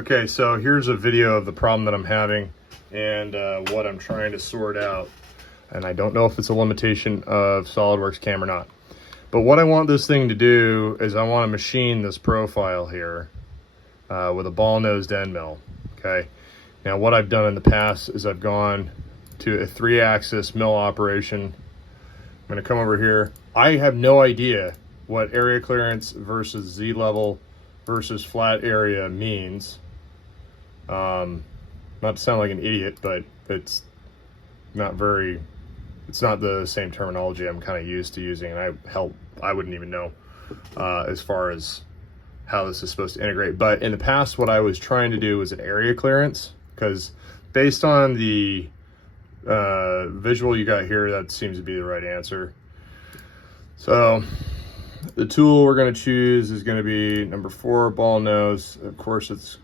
Okay, so here's a video of the problem that I'm having and what I'm trying to sort out. And I don't know if it's a limitation of Solidworks Cam or not. But what I want this thing to do is I want to machine this profile here with a ball-nosed end mill, okay? Now what I've done in the past is I've gone to a 3-axis mill operation. I'm going to come over here. I have no idea what area clearance versus Z-level versus flat area means. Not to sound like an idiot, but it's not the same terminology I'm kind of used to using, and I wouldn't even know as far as how this is supposed to integrate. But in the past, what I was trying to do was an area clearance, because based on the visual you got here, that seems to be the right answer. So the tool we're going to choose is going to be number 4, ball nose. Of course, it's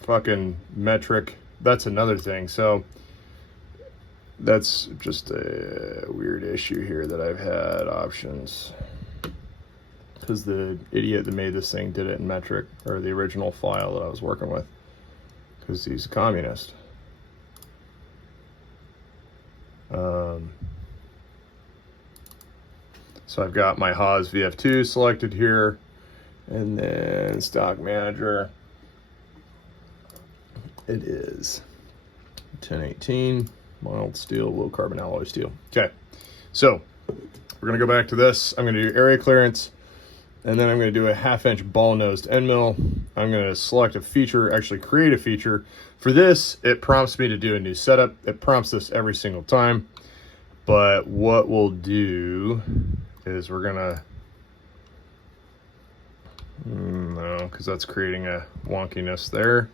fucking metric. That's another thing. So that's just a weird issue here that I've had options, because the idiot that made this thing did it in metric, or the original file that I was working with, because he's a communist. So I've got my Haas VF2 selected here, and then stock manager. It is 1018 mild steel, low carbon alloy steel. Okay, so we're gonna go back to this. I'm gonna do area clearance, and then I'm gonna do a 1/2-inch ball nosed end mill. I'm gonna select a feature, actually create a feature. For this, it prompts me to do a new setup. It prompts this every single time. But what we'll do is we're gonna, no, because that's creating a wonkiness there.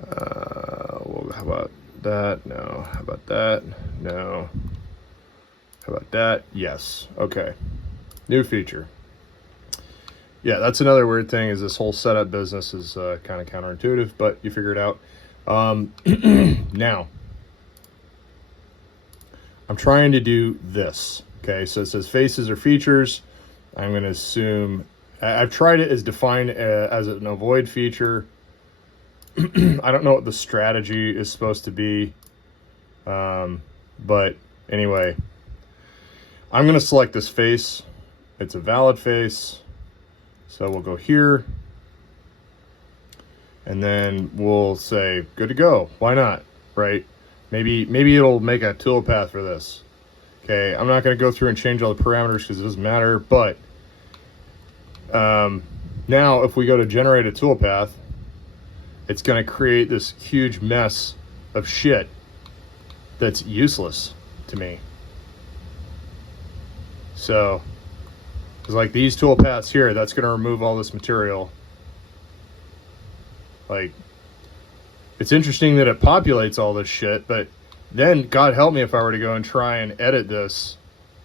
Well, how about that? No. How about that? No. How about that? Yes. Okay. New feature. Yeah, that's another weird thing, is this whole setup business is kind of counterintuitive, but you figure it out. Now, I'm trying to do this. Okay, so it says faces or features. I'm going to assume, I've tried it as defined as an avoid feature. I don't know what the strategy is supposed to be. But anyway, I'm going to select this face. It's a valid face. So we'll go here. And then we'll say, good to go. Why not? Right? Maybe it'll make a toolpath for this. Okay, I'm not going to go through and change all the parameters because it doesn't matter. But now if we go to generate a toolpath, it's going to create this huge mess of shit that's useless to me. So, because like these toolpaths here, that's going to remove all this material. Like, it's interesting that it populates all this shit, but then God help me if I were to go and try and edit this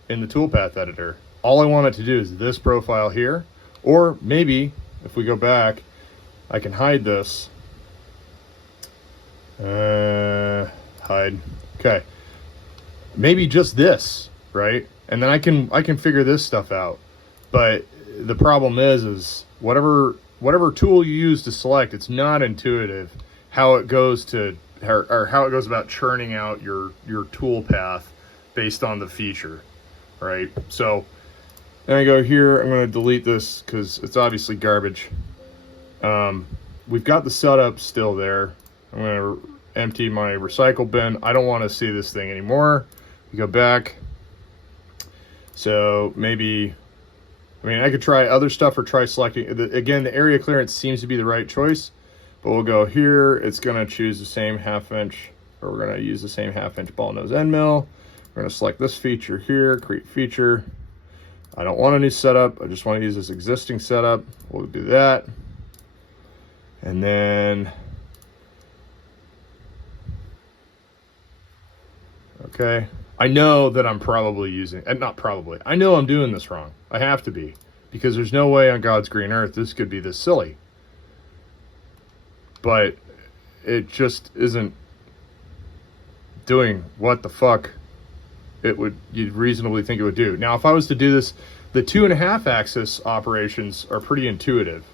in the toolpath editor. All I want it to do is this profile here, or maybe if we go back, I can hide this. Hide. Okay. Maybe just this, right? And then I can figure this stuff out. But the problem is whatever tool you use to select, it's not intuitive how it goes to, or how it goes about churning out your tool path based on the feature, right? So then I go here, I'm going to delete this because it's obviously garbage. We've got the setup still there. I'm going to empty my recycle bin. I don't want to see this thing anymore. We go back. So maybe, I mean, I could try other stuff or try selecting. Again, the area clearance seems to be the right choice. But we'll go here. It's going to choose the same 1/2-inch, or we're going to use the same 1/2-inch ball nose end mill. We're going to select this feature here, create feature. I don't want a new setup. I just want to use this existing setup. We'll do that. And then, okay. I know that I'm probably using, and not probably, I know I'm doing this wrong. I have to be, because there's no way on God's green earth this could be this silly. But it just isn't doing what the fuck you'd reasonably think it would do. Now, if I was to do this, the 2.5 axis operations are pretty intuitive.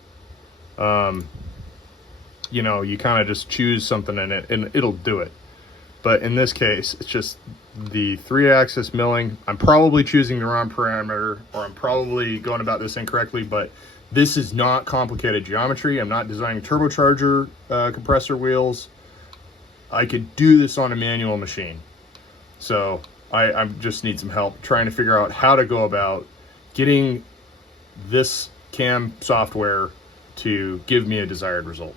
you know, you kind of just choose something in it and it'll do it. But in this case, it's just the 3-axis milling. I'm probably choosing the wrong parameter, or I'm probably going about this incorrectly, but this is not complicated geometry. I'm not designing turbocharger compressor wheels. I could do this on a manual machine. So I just need some help trying to figure out how to go about getting this CAM software to give me a desired result.